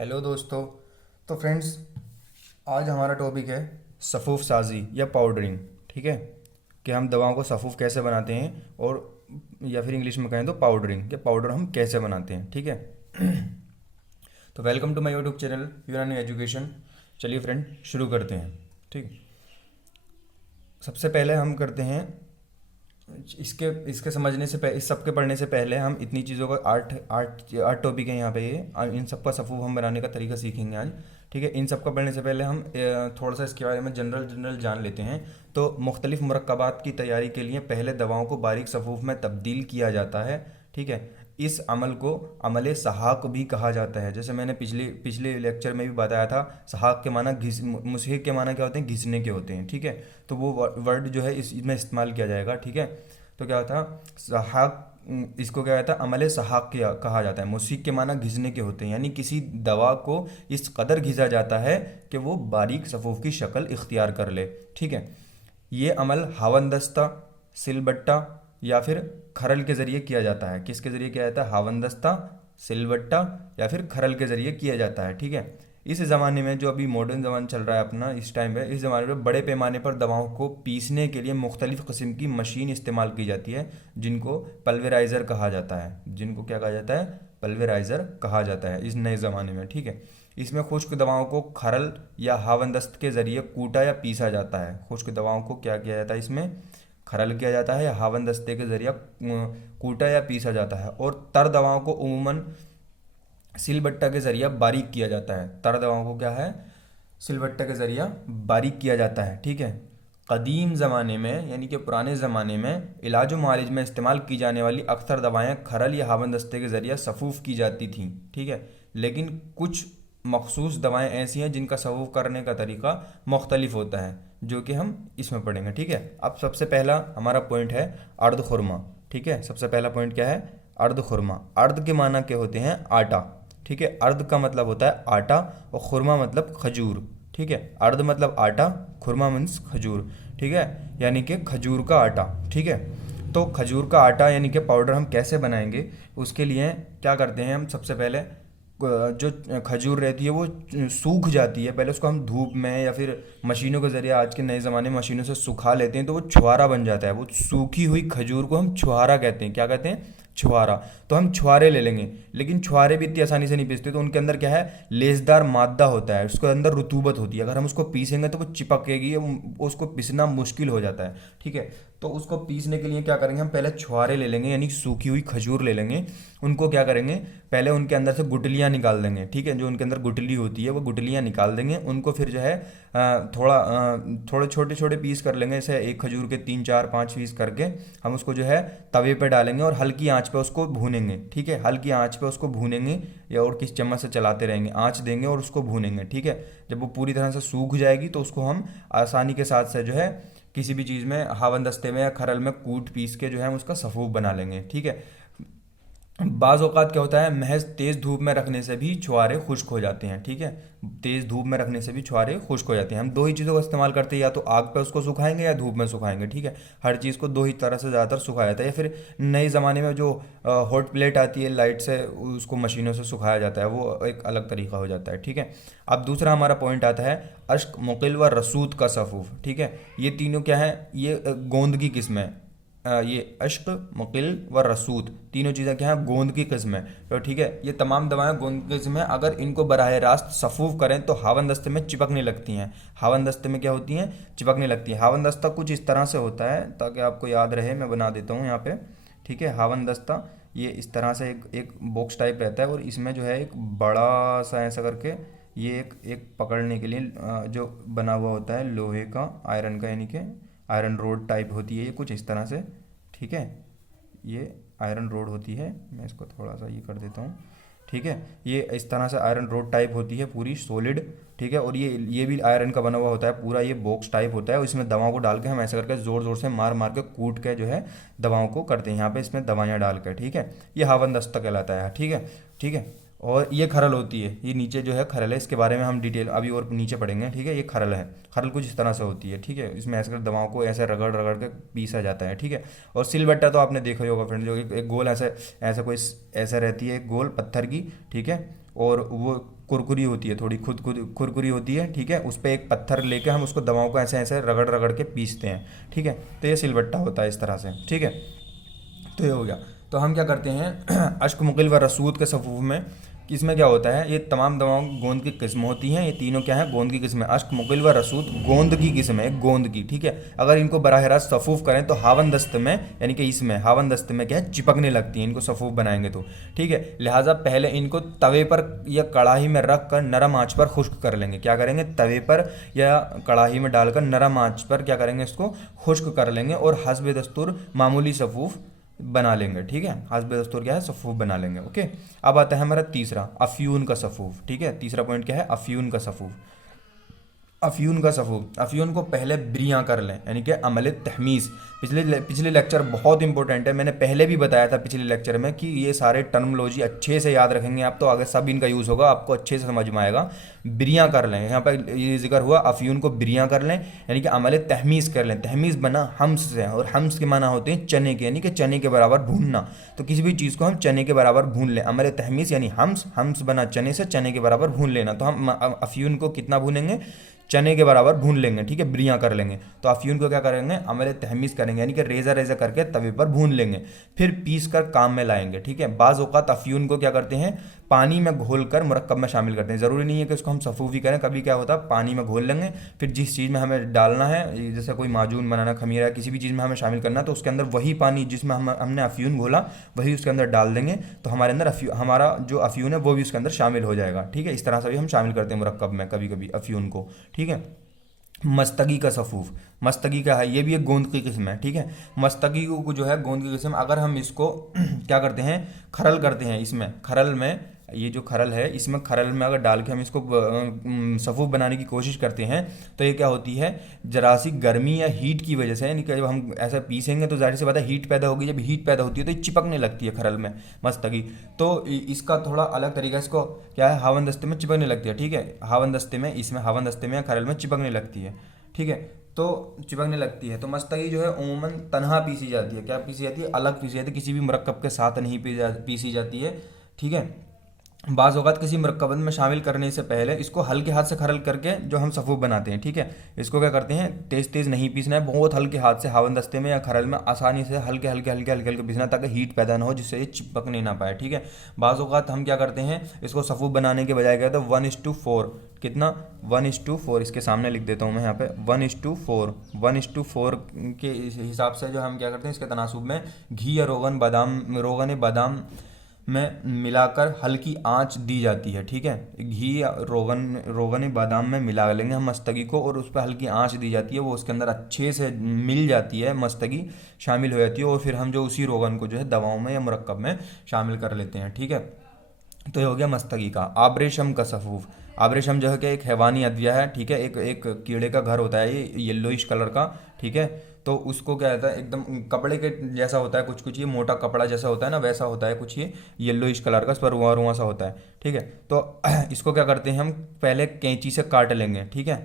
Hello दोस्तों। तो friends, आज हमारा टॉपिक है सफ़ूफ़ साज़ी या पाउडरिंग। ठीक है, कि हम दवाओं को सफ़ूफ़ कैसे बनाते हैं, और या फिर इंग्लिश में कहें तो पाउडरिंग, या पाउडर हम कैसे बनाते हैं। ठीक है, तो welcome to my YouTube channel Unani education. चलिए फ्रेंड, शुरू करते हैं। ठीक, सबसे पहले हम करते हैं इसके इसके समझने से इस सब के पढ़ने से पहले हम इतनी चीज़ों का आठ आठ आठ टॉपिक है यहाँ पे, ये इन सब का सफ़ूफ हम बनाने का तरीका सीखेंगे आज। ठीक है, इन सब का पढ़ने से पहले हम थोड़ा सा इसके बारे में जनरल जनरल जान लेते हैं। तो मुख्तलिफ़ मुरक्कबात की तैयारी के लिए पहले दवाओं को बारीक सफ़ूफ में तब्दील किया जाता है। ठीक है, इस अमल को अमल सहाक भी कहा जाता है। जैसे मैंने पिछले पिछले लेक्चर में भी बताया था, सहाक के माना घिस, मुसहिक के माना क्या होते हैं, घिसने के होते हैं। ठीक है, तो वो वर्ड जो है इसमें इस्तेमाल किया जाएगा। ठीक है, तो क्या होता सहाक, इसको क्या कहता है, अमल सहाक किया कहा जाता है। मुसीक के माना घिसने के होते हैं, यानी किसी दवा को इस कदर घिसा जाता है कि वो बारीक सफ़ूफ की शक्ल इख्तियार कर ले। ठीक है, ये अमल हावंदस्ता, सिलबट्टा या फिर खरल के ज़रिए किया जाता है। किसके ज़रिए किया जाता है? हावंदस्ता, सिलबट्टा या फिर खरल के ज़रिए किया जाता है। ठीक है, इस ज़माने में जो अभी मॉडर्न ज़माना चल रहा है अपना, इस टाइम पे, इस ज़माने में बड़े पैमाने पर दवाओं को पीसने के लिए मुख्तलिफ़ किस्म की मशीन इस्तेमाल की जाती है, जिनको पल्वेराइज़र कहा जाता है। जिनको क्या कहा जाता है? पल्वेराइज़र कहा जाता है इस नए ज़माने में। ठीक है, इसमें खुश्क दवाओं को खरल या हावंदस्त के ज़रिए कूटा या पीसा जाता है। खुश्क दवाओं को क्या किया जाता है? इसमें खरल किया जाता है या हावन दस्ते के ज़रिए कूटा या पीसा जाता है। और तर दवाओं को उमूमन सिलबट्टा के ज़रिए बारीक किया जाता है। तर दवाओं को क्या है? सिलबट्टा के ज़रिए बारीक किया जाता है। ठीक है, कदीम ज़माने में, यानी कि पुराने ज़माने में, इलाज मालिज में इस्तेमाल की जाने वाली अक्सर दवाएं खरल या हावन दस्ते के ज़रिए सफ़ूफ़ की जाती थीं। ठीक है, लेकिन कुछ मखसूस दवाएं ऐसी हैं जिनका सफ़ूफ़ करने का तरीका मुख्तलिफ होता है, जो कि हम इसमें पढ़ेंगे। ठीक है, अब सबसे पहला हमारा पॉइंट है अर्द खुरमा। ठीक है, सबसे पहला पॉइंट क्या है? अर्द खुरमा। अर्द के माना क्या होते हैं? आटा। ठीक है, अर्द का मतलब होता है आटा, और खुरमा मतलब खजूर। ठीक है, अर्द मतलब आटा, खुरमा मीन्स खजूर। ठीक है, यानी कि खजूर का आटा। ठीक है, तो खजूर का आटा यानी कि पाउडर हम कैसे बनाएंगे, उसके लिए क्या करते हैं हम? सबसे पहले जो खजूर रहती है वो सूख जाती है, पहले उसको हम धूप में या फिर मशीनों के ज़रिए, आज के नए ज़माने में मशीनों से सुखा लेते हैं, तो वो छुहारा बन जाता है। वो सूखी हुई खजूर को हम छुहारा कहते हैं। क्या कहते हैं? छुहारा। तो हम छुहारे ले लेंगे, लेकिन छुहारे भी इतनी आसानी से नहीं पीसते, तो उनके अंदर क्या है? लेसदार मादा होता है, उसके अंदर रुतूबत होती है। अगर हम उसको पीसेंगे तो वो चिपकेगी, उसको पीसना मुश्किल हो जाता है। ठीक है, तो उसको पीसने के लिए क्या करेंगे? हम पहले छुहारे ले लेंगे, यानी सूखी हुई खजूर ले लेंगे। उनको क्या करेंगे? पहले उनके अंदर से गुठलियाँ निकाल देंगे। ठीक है, जो उनके अंदर गुठली होती है वो गुठलियाँ निकाल देंगे। उनको फिर जो है थोड़े छोटे छोटे पीस कर लेंगे। जैसे एक खजूर के 3 4 5 पीस करके हम उसको जो है तवे पे डालेंगे और हल्की आंच पे उसको भूनेंगे। ठीक है, हल्की आंच पे उसको भूनेंगे, या और किस चम्मच से चलाते रहेंगे, आंच देंगे और उसको भूनेंगे। ठीक है, जब वो पूरी तरह से सूख जाएगी तो उसको हम आसानी के साथ से जो है किसी भी चीज़ में, हावन दस्ते में या खरल में कूट पीस के जो है हम उसका सफ़ूफ बना लेंगे। ठीक है, बाज़ औक़ात क्या होता है, महज तेज़ धूप में रखने से भी छुहारे खुश्क हो जाते हैं। ठीक है, तेज़ धूप में रखने से भी छुहारे खुश्क हो जाते हैं। हम दो ही चीज़ों का इस्तेमाल करते हैं, या तो आग पे उसको सुखाएंगे या धूप में सुखाएंगे। ठीक है, हर चीज़ को दो ही तरह से ज़्यादातर सुखाया जाता है, या फिर नए ज़माने में जो हॉट प्लेट आती है लाइट से, उसको मशीनों से सुखाया जाता है, वो एक अलग तरीका हो जाता है। ठीक है, अब दूसरा हमारा पॉइंट आता है अश्क, मुकिल व रसूद का सफ़ूफ। ठीक है, ये तीनों क्या है? ये गोंद की किस्म है। ये अश्क, मुकिल व रसूद, तीनों चीज़ें क्या हैं? गोंद की किस्म है। तो ठीक है, ये तमाम दवाएं गोंद की किस्म है। अगर इनको बराह रास्त सफ़ूफ करें तो हावन दस्ते में चिपकने लगती हैं। हावन दस्ते में क्या होती हैं? चिपकने लगती हैं। हावन दस्ता कुछ इस तरह से होता है, ताकि आपको याद रहे, मैं बना देता हूँ यहाँ पे। ठीक है, हावन दस्ता ये इस तरह से एक बॉक्स टाइप रहता है, और इसमें जो है एक बड़ा सा ऐसा करके, ये एक पकड़ने के लिए जो बना हुआ होता है लोहे का, आयरन का, यानी कि आयरन रोड टाइप होती है ये कुछ इस तरह से। ठीक है, ये आयरन रोड होती है, मैं इसको थोड़ा सा ये कर देता हूँ। ठीक है, ये इस तरह से आयरन रोड टाइप होती है, पूरी सॉलिड। ठीक है, और ये भी आयरन का बना हुआ होता है पूरा, ये बॉक्स टाइप होता है, और इसमें दवाओं को डाल के हम ऐसे करके ज़ोर ज़ोर से मार मार के कूट के जो है दवाओं को करते हैं। यहाँ पे इसमें दवाइयाँ डाल कर। ठीक है, ये हावन दस्ता कहलाता है। ठीक है, ठीक है, और ये खरल होती है, ये नीचे जो है खरल है, इसके बारे में हम डिटेल अभी और नीचे पढ़ेंगे। ठीक है, ये खरल है। खरल कुछ इस तरह से होती है। ठीक है, इसमें ऐसे कर दवाओं को ऐसे रगड़ रगड़ के पीसा जाता है। ठीक है, और सिलबट्टा तो आपने देखा ही होगा फ्रेंड, जो एक गोल ऐसे ऐसा कोई ऐसा रहती है, एक गोल पत्थर की। ठीक है, और वो कुरकुरी होती है, थोड़ी खुद खुद कुरकुरी होती है, ठीक है। उस पर एक पत्थर लेके हम उसको दवाओं को ऐसे ऐसे रगड़ रगड़ के पीसते हैं, ठीक है। तो ये सिलबट्टा होता है इस तरह से, ठीक है। तो ये हो गया। तो हम क्या करते हैं अश्क मुकिल व रसूद के सफ़ूफ में, कि इसमें क्या होता है, ये तमाम दवाओं गोंद की किस्म होती हैं। ये तीनों क्या हैं, गोंद की किस्म है। अश्क मुकिल व रसूद गोंद की किस्म है, गोंद की, ठीक है। अगर इनको बराह रास्त सफ़ूफ करें तो हावन दस्त में, यानी कि इसमें हावन दस्त में क्या है, चिपकने लगती हैं इनको सफ़ूफ बनाएंगे तो, ठीक है। लिहाजा पहले इनको तवे पर या कढ़ाई में रख कर नरम आँच पर खुश्क कर लेंगे। क्या करेंगे, तवे पर या कढ़ाई में डालकर नरम आँच पर क्या करेंगे, इसको खुश्क कर लेंगे और हस्ब दस्तूर मामूली सफ़ूफ बना लेंगे, ठीक है। हस्ब दस्तूर क्या है, सफ़ूफ बना लेंगे, ओके। अब आता है हमारा तीसरा, अफ्यून का सफ़ूफ, ठीक है। तीसरा पॉइंट क्या है, अफ्यून का सफ़ूफ। अफ्यून का सफ़ूफ, अफ्यून को पहले बिरियाँ कर लें, यानी कि अमल तहमीज़। पिछले लेक्चर बहुत इंपॉर्टेंट है, मैंने पहले भी बताया था पिछले लेक्चर में कि ये सारे टर्मोलॉजी अच्छे से याद रखेंगे आप तो आगे सब इनका यूज़ होगा, आपको अच्छे से समझ में आएगा। बिरियाँ कर लें, यहाँ पर ये जिक्र हुआ अफ्यून को बिरियाँ कर लें, यानी कि अमल तहमीज़ कर लें। तहमीज़ बना हम्स से, और हम्स के माना होते हैं चने के, यानी कि चने के बराबर भूनना। तो किसी भी चीज़ को हम चने के बराबर भून लें, अमल तहमीज़ यानी हम्स, हम्स बना चने से, चने के बराबर भून लेना। तो हम अफ्यून को कितना भूनेंगे, चने के बराबर भून लेंगे, ठीक है, बिरियाँ कर लेंगे। तो अफ्यून को क्या करेंगे, अमल तहमीज़ करेंगे, यानी कि रेज़ा रेज़ा करके तवे पर भून लेंगे, फिर पीस कर काम में लाएंगे, ठीक है। बाज़ औक़ात अफ्यून को क्या करते हैं, पानी में घोल कर मुरक्कब में शामिल करते हैं। ज़रूरी नहीं है कि उसको हम सफ़ूफ ही करें, कभी क्या होता है पानी में घोल लेंगे, फिर जिस चीज़ में हमें डालना है, जैसे कोई माजून बनाना, खमीरा, किसी भी चीज़ में हमें शामिल करना, तो उसके अंदर वही पानी जिसमें हमने अफ्यून घोला वही उसके अंदर डाल देंगे, तो हमारे अंदर हमारा जो अफ्यून है वो भी उसके अंदर शामिल हो जाएगा, ठीक है। इस तरह से भी हम शामिल करते हैं मुरक्कब में कभी कभी अफ्यून को, ठीक है। मस्तगी का सफ़ूफ, मस्तगी का है, ये भी एक गोंद की किस्म है, ठीक है। मस्तगी को जो है गोंद की किस्म, अगर हम इसको क्या करते हैं, खरल करते हैं, इसमें खरल में, ये जो खरल है इसमें खरल में अगर डाल के हम इसको सफ़ूफ बनाने की कोशिश करते हैं, तो ये क्या होती है, जरा सी गर्मी या हीट की वजह से, यानी कि जब हम ऐसा पीसेंगे तो ज़ाहिर सी बात है हीट पैदा होगी, जब हीट पैदा होती है तो ये चिपकने लगती है खरल में मस्तगी। तो इसका थोड़ा अलग तरीका, इसको क्या है, हावन दस्ते में चिपकने लगती है, ठीक है। हावन दस्ते में, इसमें हावन दस्ते में या खरल में चिपकने लगती है, ठीक है। तो चिपकने लगती है, तो मस्तगी जो है उमूमन तनहा पीसी जाती है, क्या पीसी जाती है, अलग पीसी जाती है, किसी भी मुरक्कब के साथ नहीं पीसी जाती है, ठीक है। बाज़ औक़ात किसी मुरक्कब में शामिल करने से पहले इसको हल्के हाथ से खरल करके जो हम सफ़ूफ बनाते हैं, ठीक है, इसको क्या करते हैं, तेज़ तेज़ नहीं पीसना है, बहुत हल्के हाथ से हावन दस्ते में या खरल में आसानी से हल्के हल्के हल्के हल्के हल्के पीसना, ताकि हीट पैदा ना हो, जिससे ये चिपकने ना पाए, ठीक है। बाज़ औक़ात हम क्या करते हैं, इसको सफ़ूफ बनाने के बजाय क्या, तो 1:4, कितना, 1:4, इसके सामने लिख देता हूँ मैं यहाँ पे, 1:4, 1:4 के हिसाब से जो हम क्या करते हैं, इसके तनासुब में घी या रोगन बादाम में मिलाकर हल्की आंच दी जाती है, ठीक है। घी या रोगन बादाम में मिला लेंगे हम मस्तगी को, और उस पर हल्की आंच दी जाती है, वो उसके अंदर अच्छे से मिल जाती है, मस्तगी शामिल हो जाती है, और फिर हम जो उसी रोगन को जो है दवाओं में या मुरक्कब में शामिल कर लेते हैं, ठीक है। तो ये हो गया मस्तगी का। आबरेशम का सफ़ूफ, आबरेशम जो है कि एक हैवानी अद्विया है, ठीक है, एक एक कीड़े का घर होता है ये, येलोइश कलर का, ठीक है। तो उसको क्या होता है, एकदम कपड़े के जैसा होता है, कुछ कुछ ये मोटा कपड़ा जैसा होता है ना, वैसा होता है कुछ, ये येलोइश कलर का, इस पर रुआ रुआ सा होता है, ठीक है। तो इसको क्या करते हैं, हम पहले कैंची से काट लेंगे, ठीक है।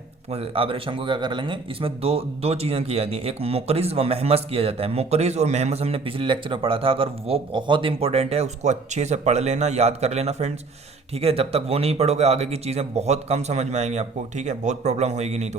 आबरेशम को क्या कर लेंगे, इसमें दो दो चीज़ें की जाती हैं, एक मुकरिज़ व महमस किया जाता है। मुकरिज़ और महमस हमने पिछले लेक्चर में पढ़ा था, अगर वो बहुत इंपॉर्टेंट है, उसको अच्छे से पढ़ लेना, याद कर लेना फ्रेंड्स, ठीक है। जब तक वो नहीं पढ़ोगे आगे की चीज़ें बहुत कम समझ में आएंगी आपको, ठीक है, बहुत प्रॉब्लम होएगी नहीं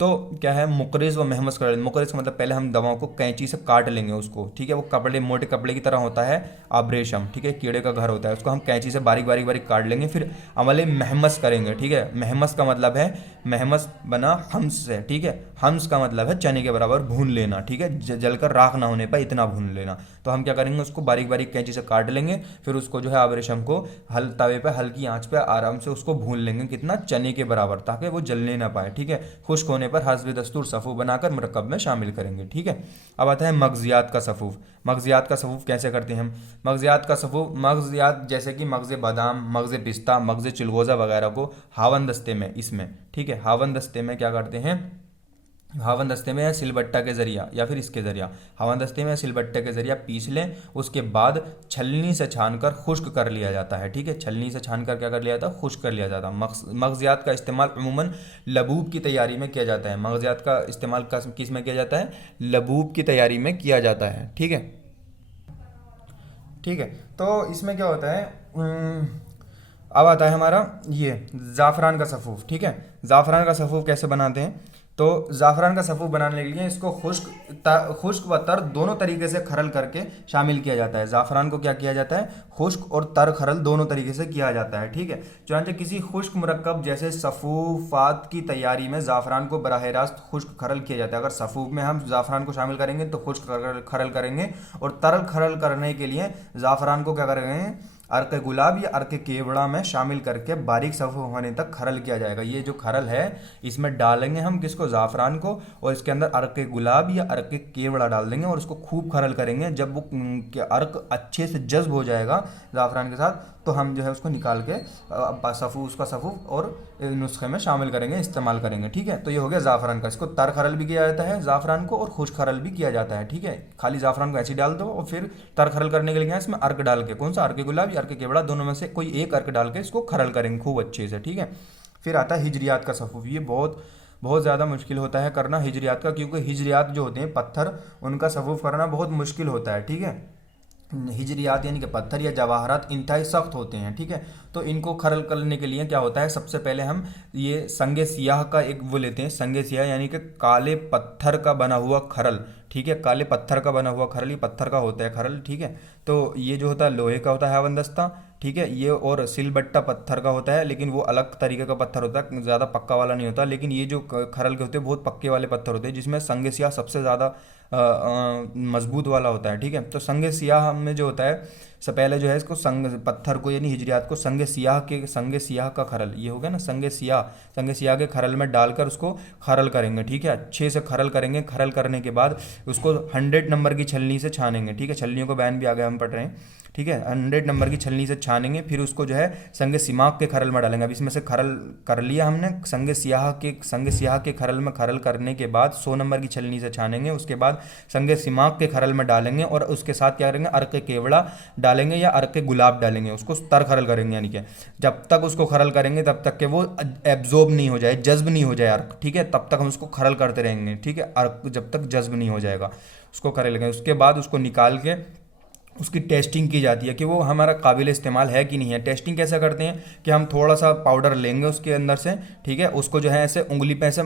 तो क्या है, मुकरिज़ व महमस कर लेंगे। मुकरिज़ का मतलब पहले हम दवाओं को कैंची से काट लेंगे उसको, ठीक है, वो कपड़े, मोटे कपड़े की तरह होता है आबरेशम, ठीक है, कीड़े का घर होता है, उसको हम कैंची से बारीक बारीक बारीक काट लेंगे, फिर अमले महमस करेंगे, ठीक है। महमस का मतलब है, महमस बना हम्स से, ठीक है, हम्स का मतलब है चने के बराबर भून लेना, ठीक है, जलकर राख ना होने पर इतना भून लेना। तो हम क्या करेंगे, उसको बारीक बारीक कैंची से काट लेंगे, फिर उसको जो है आबरेशम को तवे पर हल्की आंच पे आराम से उसको भून लेंगे, कितना, चने के बराबर, ताकि वो जलने ना पाए, ठीक है। खुश्क होने पर हस्ब दस्तूर सफ़ूफ बनाकर मुरक्कब में शामिल करेंगे, ठीक है। अब आता है मगज़ियात का सफ़ूफ। मगज़ियात का सफ़ूफ कैसे करते हैं हम, मगज़ियात का सफ़ूफ, मगज़ियात जैसे कि मगज़ बादाम, मगज़ पिस्ता, मगज़ चिलगोज़ा वगैरह को हावन दस्ते में, इसमें, ठीक है, हावन दस्ते में क्या करते हैं, हावन दस्ते में या सिलबट्टा के ज़रिया या फिर इसके ज़रिया, हावन दस्ते में या सिलबट्टे के ज़रिया पीस लें, उसके बाद छलनी से छानकर खुश्क कर लिया जाता है, ठीक है। छलनी से छानकर क्या कर लिया जाता है, खुश्क कर लिया जाता है। मगज़ियात का इस्तेमाल अमूमन लबूब की तैयारी में किया जाता है। मगज़ियात का इस्तेमाल किस में किया जाता है, लबूब की तैयारी में किया जाता है, ठीक है, ठीक है। तो इसमें क्या होता है, अब आता है हमारा ये ज़ाफ़रान का सफ़ूफ़। ठीक है, ज़ाफ़रान का सफ़ूफ़ कैसे बनाते हैं? तो ज़ाफ़रान का सफ़ूफ़ बनाने के लिए इसको खुश्क व तर दोनों तरीके से खरल करके शामिल किया जाता है। ज़ाफ़रान को क्या किया जाता है? खुश्क और तर खरल दोनों तरीके से किया जाता है। ठीक है, चुनांचे किसी खुश्क मुरक्कब जैसे सफ़ूफ़ात की तैयारी में ज़ाफ़रान को बराह रास्त खुश्क खरल किया जाता है। अगर सफ़ूफ़ में हम ज़ाफ़रान को शामिल करेंगे तो खुश्क खरल करेंगे, और तरल खरल करने के लिए ज़ाफ़रान को क्या करेंगे? अर्क गुलाब या अर्क केवड़ा में शामिल करके बारीक सफ़ूफ होने तक खरल किया जाएगा। ये जो खरल है इसमें डालेंगे हम किसको? ज़ाफ़रान को, और इसके अंदर अर्क गुलाब या अर्क केवड़ा डाल देंगे और इसको खूब खरल करेंगे। जब वो अर्क अच्छे से जज्ब हो जाएगा ज़ाफ़रान के साथ, तो हम जो है उसको निकाल के उसका सफ़ूफ और नुस्खे में शामिल करेंगे, इस्तेमाल करेंगे। ठीक है, तो ये हो गया ज़ाफ़रान का। इसको तर खरल भी किया जाता है ज़ाफ़रान को, और खुश खरल भी किया जाता है। ठीक है, खाली ज़ाफ़रान को ऐसे ही डाल दो, और फिर तर खरल करने के लिए इसमें अर्क डाल के, कौन सा? अर्क गुलाब या अर्क केवड़ा, दोनों में से कोई एक अर्क डाल के इसको खरल करेंगे खूब अच्छे से। ठीक है, फिर आता है हिजरियात का सफ़ूफ। ये बहुत बहुत ज़्यादा मुश्किल होता है करना हिजरियात का, क्योंकि हिजरियात जो होते हैं पत्थर, उनका सफ़ूफ करना बहुत मुश्किल होता है। ठीक है, हिजरियात यानी कि पत्थर या जवाहरात इंतहाई सख्त होते हैं। ठीक है, तो इनको खरल करने के लिए क्या होता है? सबसे पहले हम ये संगे सियाह का एक वो लेते हैं, संगे सियाह यानी कि काले पत्थर का बना हुआ खरल। ठीक है, काले पत्थर का बना हुआ खरल, ये पत्थर का होता है खरल। ठीक है, तो ये जो होता है लोहे का होता है हवनदस्ता। ठीक है, ये और सिलबट्टा पत्थर का होता है, लेकिन वो अलग तरीके का पत्थर होता है, ज़्यादा पक्का वाला नहीं होता। लेकिन ये जो खरल के होते हैं बहुत पक्के वाले पत्थर होते हैं, जिसमें संगे सियाह सबसे ज़्यादा मजबूत वाला होता है। ठीक है, तो संगे सियाह में जो होता है, सबसे पहले जो है इसको संग पत्थर को यानी हिजरियात को संगे सियाह का खरल, ये हो गया ना संगे सियाह के खरल में डालकर उसको खरल करेंगे। ठीक है, अच्छे से खरल करेंगे। खरल करने के बाद उसको 100 नंबर की छलनी से छानेंगे। ठीक है, छलनियों का बैन भी आगे हम पढ़ रहे हैं। ठीक है, 100 नंबर की छलनी से छानेंगे, फिर उसको जो है संगे सिमाक के खरल में डालेंगे। अब इसमें से खरल कर लिया हमने, संगे सियाह के खरल में खरल करने के बाद 100 नंबर की छलनी से छानेंगे। उसके बाद संगे सिमाक के खरल में डालेंगे, और उसके साथ क्या करेंगे? अर्क केवड़ा डालेंगे या अर्क गुलाब डालेंगे, उसको तर खरल करेंगे। यानी कि जब तक उसको खरल करेंगे तब तक के वो एब्जॉर्ब नहीं हो जाए, जज्ब नहीं हो जाए अर्क। ठीक है, तब तक हम उसको खरल करते रहेंगे। ठीक है, अर्क जब तक जज्ब नहीं हो जाएगा उसको करेंगे। उसके बाद उसको निकाल के उसकी टेस्टिंग की जाती है कि वो हमारा काबिल इस्तेमाल है कि नहीं है। टेस्टिंग कैसे करते हैं कि हम थोड़ा सा पाउडर लेंगे उसके अंदर से। ठीक है, उसको जो है ऐसे उंगली पे ऐसे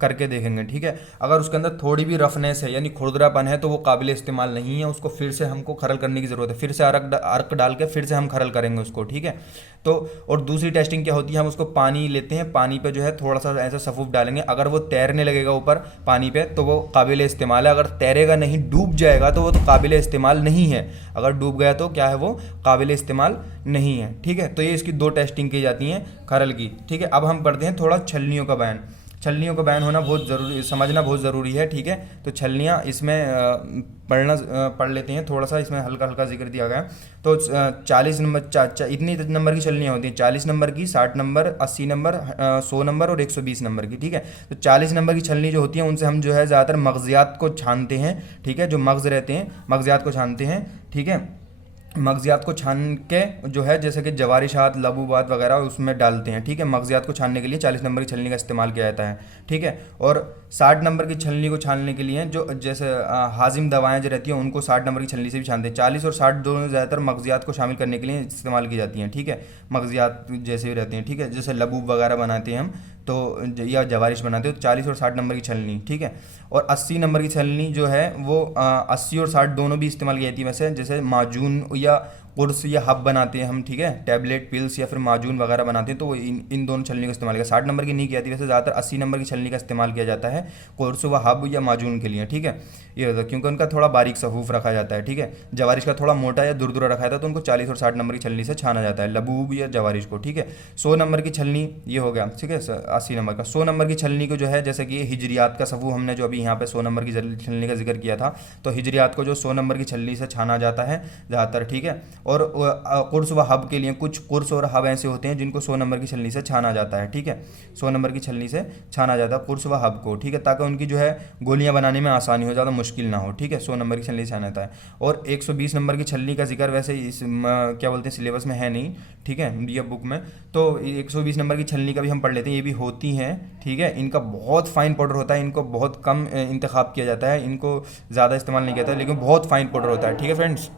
करके देखेंगे। ठीक है, अगर उसके अंदर थोड़ी भी रफनेस है यानी खुरदरापन है तो वो काबिल इस्तेमाल नहीं है, उसको फिर से हमको खरल करने की ज़रूरत है। फिर से अर्क डाल के फिर से हम खरल करेंगे उसको। ठीक है, तो और दूसरी टेस्टिंग क्या होती है? हम उसको पानी लेते हैं, पानी पे जो है थोड़ा सा ऐसा सफूफ डालेंगे। अगर वो तैरने लगेगा ऊपर पानी पे तो वो काबिल इस्तेमाल है। अगर तैरेगा नहीं, डूब जाएगा, तो वो तो काबिल इस्तेमाल नहीं है। अगर डूब गया तो क्या है? वो काबिल इस्तेमाल नहीं है। ठीक है, तो ये इसकी 2 टेस्टिंग की जाती हैं खरल की। ठीक है, अब हम पढ़ते हैं थोड़ा छलनियों का बयान। छलनियों का बयान होना बहुत ज़रूरी, समझना बहुत ज़रूरी है। ठीक है, तो छलनियाँ इसमें पढ़ लेते हैं थोड़ा सा, इसमें हल्का हल्का जिक्र दिया गया है। तो 40 नंबर इतनी नंबर की छलनियाँ होती हैं, 40 नंबर की, 60 नंबर, 80 नंबर, 100 नंबर और 120 नंबर की। ठीक है, तो 40 नंबर की छलनी जो होती है उनसे हम जो है ज़्यादातर मगज़ियात को छानते हैं। ठीक है, जो मगज़ रहते हैं मगज़ियात को छानते हैं। ठीक है, मगज़ियात को छान के जो है जैसे कि जवारिशात, लबूबात वगैरह उसमें डालते हैं। ठीक है, मगज़ियात को छानने के लिए 40 नंबर की छलनी का इस्तेमाल किया जाता है। ठीक है, और 60 नंबर की छलनी को छानने के लिए जो जैसे हाजिम दवाएं जो रहती हैं उनको 60 नंबर की छलनी से भी छानते हैं। 40 और 60 दोनों ज़्यादातर मगज़ियात को शामिल करने के लिए इस्तेमाल की जाती हैं। ठीक है, मगज़ियात जैसे भी रहते हैं। ठीक है, जैसे लबूब वगैरह बनाते हैं हम तो, या जवारिश बनाते हो, तो 40 और 60 नंबर की छलनी। ठीक है, और 80 नंबर की छलनी जो है वो 80 और 60 दोनों भी इस्तेमाल की जाती है। वैसे जैसे माजून या कुर्स या हब बनाते हैं हम। ठीक है, टैबलेट, पिल्स या फिर माजून वगैरह बनाते हैं, तो इन दोनों छलनी का इस्तेमाल किया। 60 नंबर की नहीं की जाती, वैसे ज़्यादातर 80 नंबर की छलनी का इस्तेमाल किया जाता है कुर्स व हब या माजून के लिए। ठीक है, ये होता है क्योंकि उनका थोड़ा बारीक सफूफ रखा जाता है। ठीक है, जवारिश का थोड़ा मोटा या दुरदुरा रखा जाता है, तो उनको 40 और 60 नंबर की छलनी से छाना जाता है, लबूब या जवारिश को। ठीक है, 100 नंबर की छलनी ये हो गया। ठीक है, 80 नंबर का। 100 नंबर की छलनी को जो है जैसे कि हिजरियात का सफूफ हमने जो अभी यहाँ पे 100 नंबर की छलनी का जिक्र किया था, तो हिजरियात को जो 100 नंबर की छलनी से छाना जाता है ज़्यादातर। ठीक है, और कुर्स व हब के लिए कुछ कुर्स और हब ऐसे होते हैं जिनको 100 नंबर की छलनी से छाना जाता है। ठीक है, 100 नंबर की छलनी से छाना जाता है कुर्स व हब को। ठीक है, ताकि उनकी जो है गोलियां बनाने में आसानी हो, ज़्यादा मुश्किल ना हो। ठीक है, 100 नंबर की छलनी से छाना जाता है। और 120 नंबर की छलनी का जिक्र वैसे इस क्या बोलते हैं सिलेबस में है नहीं। ठीक है, ये बुक में तो 120 नंबर की छलनी का भी हम पढ़ लेते हैं, ये भी होती हैं। ठीक है, इनका बहुत फाइन पाउडर होता है, इनको बहुत कम इंतखाब किया जाता है, इनको ज़्यादा इस्तेमाल नहीं किया जाता, लेकिन बहुत फाइन पाउडर होता है। ठीक है फ्रेंड्स।